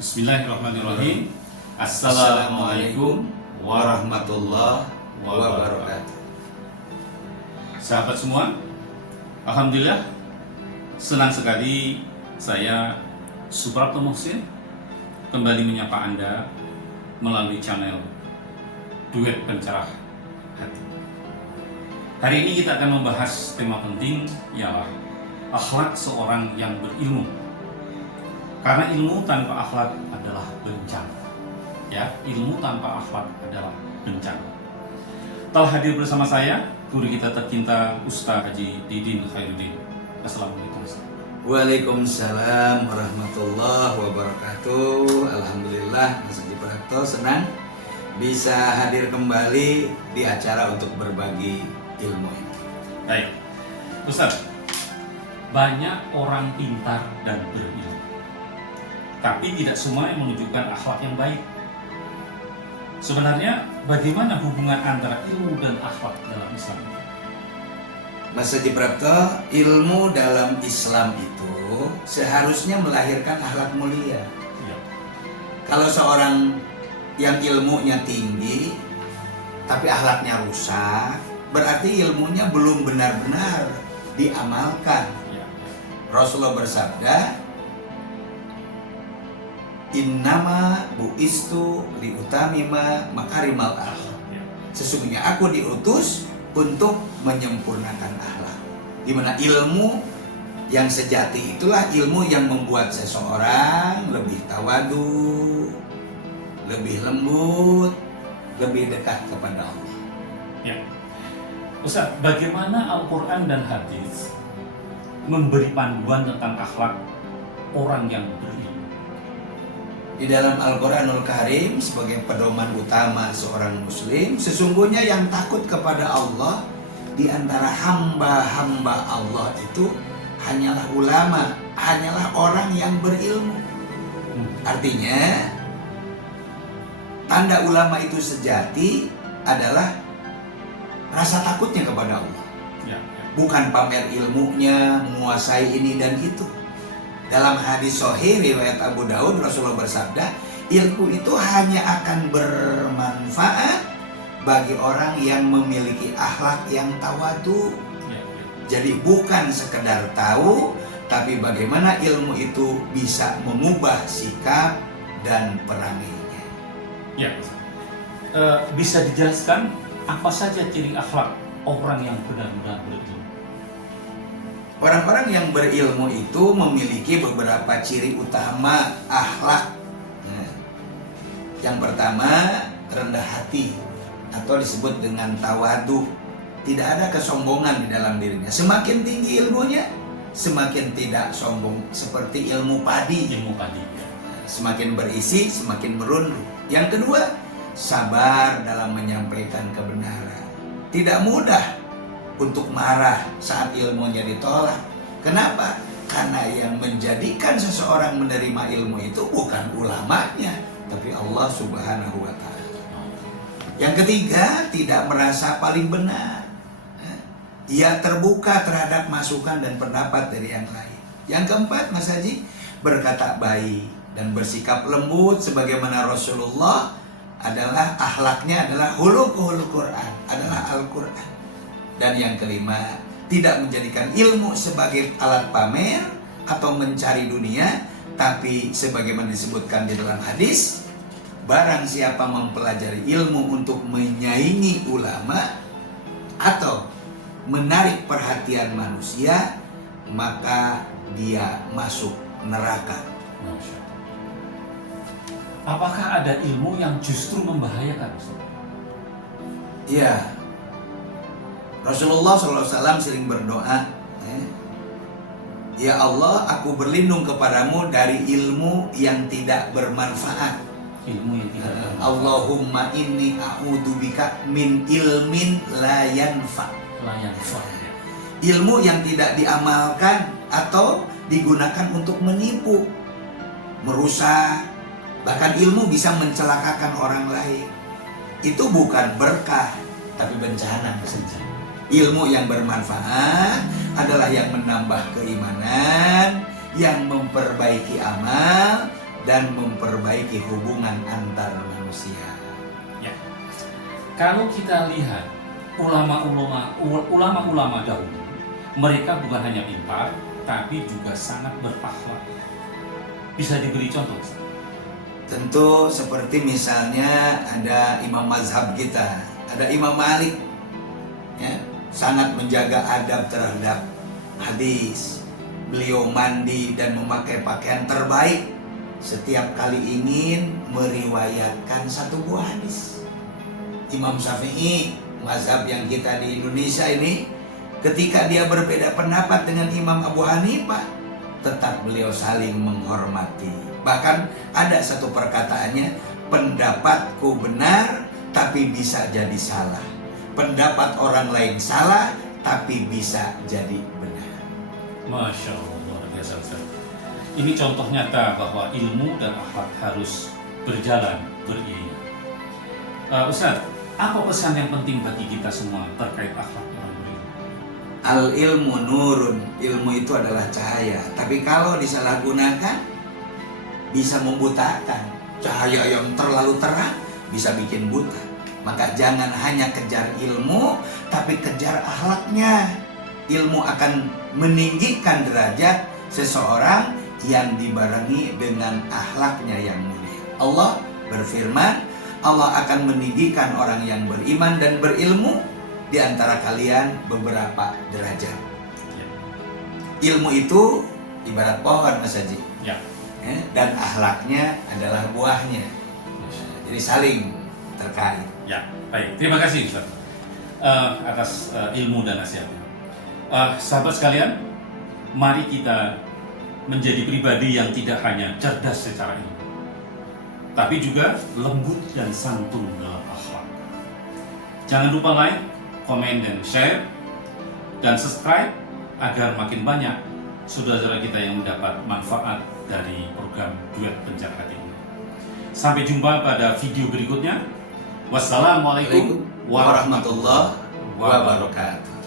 Bismillahirrahmanirrahim. Assalamualaikum warahmatullahi wabarakatuh. Sahabat semua, alhamdulillah senang sekali saya Suprapto Muhsin kembali menyapa Anda melalui channel Duet Pencerah Hati. Hari ini kita akan membahas tema penting, ialah akhlak seorang yang berilmu. Karena ilmu tanpa akhlak adalah bencana. Ya, ilmu tanpa akhlak adalah bencana. Telah hadir bersama saya guru kita tercinta Ustaz Haji Didin Khairuddin. Assalamualaikum. Waalaikumsalam warahmatullahi wabarakatuh. Alhamdulillah, Mas Haji Prapto senang bisa hadir kembali di acara untuk berbagi ilmu ini. Baik, Ustaz, banyak orang pintar dan berilmu, tapi tidak semua yang menunjukkan akhlak yang baik. Sebenarnya bagaimana hubungan antara ilmu dan akhlak dalam Islam? Mas Haji Prapto, ilmu dalam Islam itu seharusnya melahirkan akhlak mulia. Ya. Kalau seorang yang ilmunya tinggi tapi akhlaknya rusak, berarti ilmunya belum benar-benar diamalkan. Ya. Rasulullah bersabda, Innama bu'istu liutamima makarimal akhlak. Sesungguhnya aku diutus untuk menyempurnakan akhlak. Di mana ilmu yang sejati itulah ilmu yang membuat seseorang lebih tawadu, lebih lembut, lebih dekat kepada Allah. Ya. Ustaz, bagaimana Al-Quran dan hadis memberi panduan tentang akhlak orang yang berilmu? Di dalam Al-Quranul Karim sebagai pedoman utama seorang muslim, sesungguhnya yang takut kepada Allah di antara hamba-hamba Allah itu hanyalah ulama, hanyalah orang yang berilmu. Artinya tanda ulama itu sejati adalah rasa takutnya kepada Allah. Ya. Bukan pamer ilmunya, menguasai ini dan itu. Dalam hadis sahih riwayat Abu Daud, Rasulullah bersabda, ilmu itu hanya akan bermanfaat bagi orang yang memiliki akhlak yang tawadu. Jadi bukan sekedar tahu, tapi bagaimana ilmu itu bisa mengubah sikap dan perangainya. Ya. Bisa dijelaskan apa saja ciri akhlak orang yang benar-benar berilmu? Orang-orang yang berilmu itu memiliki beberapa ciri utama akhlak. Yang pertama, rendah hati atau disebut dengan tawadu. Tidak ada kesombongan di dalam dirinya. Semakin tinggi ilmunya, semakin tidak sombong, seperti ilmu padi. Ilmu padi. Ya. Semakin berisi, semakin merunduk. Yang kedua, sabar dalam menyampaikan kebenaran. Tidak mudah untuk marah saat ilmunya ditolak. Kenapa? Karena yang menjadikan seseorang menerima ilmu itu bukan ulamanya, tapi Allah Subhanahu wa Ta'ala. Yang ketiga, tidak merasa paling benar. Ia terbuka terhadap masukan dan pendapat dari yang lain. Yang keempat, Mas Haji, berkata baik dan bersikap lembut sebagaimana Rasulullah adalah akhlaknya adalah hulukul Quran, adalah Al-Quran. Dan yang kelima, tidak menjadikan ilmu sebagai alat pamer atau mencari dunia, tapi sebagaimana disebutkan di dalam hadis, barang siapa mempelajari ilmu untuk menyaingi ulama atau menarik perhatian manusia, maka dia masuk neraka. Apakah ada ilmu yang justru membahayakan? Iya. Rasulullah SAW sering berdoa, Ya Allah, aku berlindung kepadamu dari ilmu yang tidak bermanfaat. Ilmu yang tidak bermanfaat. Allahumma inni a'udzubika min ilmin la yanfa. Ilmu yang tidak diamalkan atau digunakan untuk menipu, merusak, bahkan ilmu bisa mencelakakan orang lain. Itu bukan berkah, tapi bencana. Ilmu yang bermanfaat adalah yang menambah keimanan, yang memperbaiki amal, dan memperbaiki hubungan antar manusia. Ya. Kalau kita lihat ulama-ulama dahulu, mereka bukan hanya pintar, tapi juga sangat berakhlak. Bisa diberi contoh, Ustaz? Tentu seperti misalnya ada imam mazhab kita, ada Imam Malik, ya, sangat menjaga adab terhadap hadis. Beliau mandi dan memakai pakaian terbaik setiap kali ingin meriwayatkan satu buah hadis. Imam Syafi'i, mazhab yang kita di Indonesia ini, ketika dia berbeda pendapat dengan Imam Abu Hanifah, tetap beliau saling menghormati. Bahkan ada satu perkataannya, pendapatku benar tapi bisa jadi salah. Pendapat orang lain salah tapi bisa jadi benar. Masya Allah, luar biasa, Ustaz. Ini contoh nyata bahwa ilmu dan akhlak harus berjalan beriringan. Ustaz, apa pesan yang penting bagi kita semua terkait akhlak orang berilmu? Al ilmu nurun, ilmu itu adalah cahaya. Tapi kalau disalahgunakan bisa membutakan. Cahaya yang terlalu terang bisa bikin buta. Maka jangan hanya kejar ilmu, tapi kejar akhlaknya. Ilmu akan meninggikan derajat seseorang yang dibarengi dengan akhlaknya yang mulia. Allah berfirman, Allah akan meninggikan orang yang beriman dan berilmu di antara kalian beberapa derajat. Ya. Ilmu itu ibarat pohon, Mas Haji. Ya. Dan akhlaknya adalah buahnya. Jadi saling terkait. Ya, baik. Terima kasih, Ustaz, atas ilmu dan nasihatnya. Sahabat sekalian, mari kita menjadi pribadi yang tidak hanya cerdas secara ilmu, tapi juga lembut dan santun dalam akhlak. Jangan lupa like, komen, dan share, dan subscribe agar makin banyak saudara-saudara kita yang mendapat manfaat dari program Duet Pencar Hati ini. Sampai jumpa pada video berikutnya. Wassalamualaikum warahmatullahi wabarakatuh.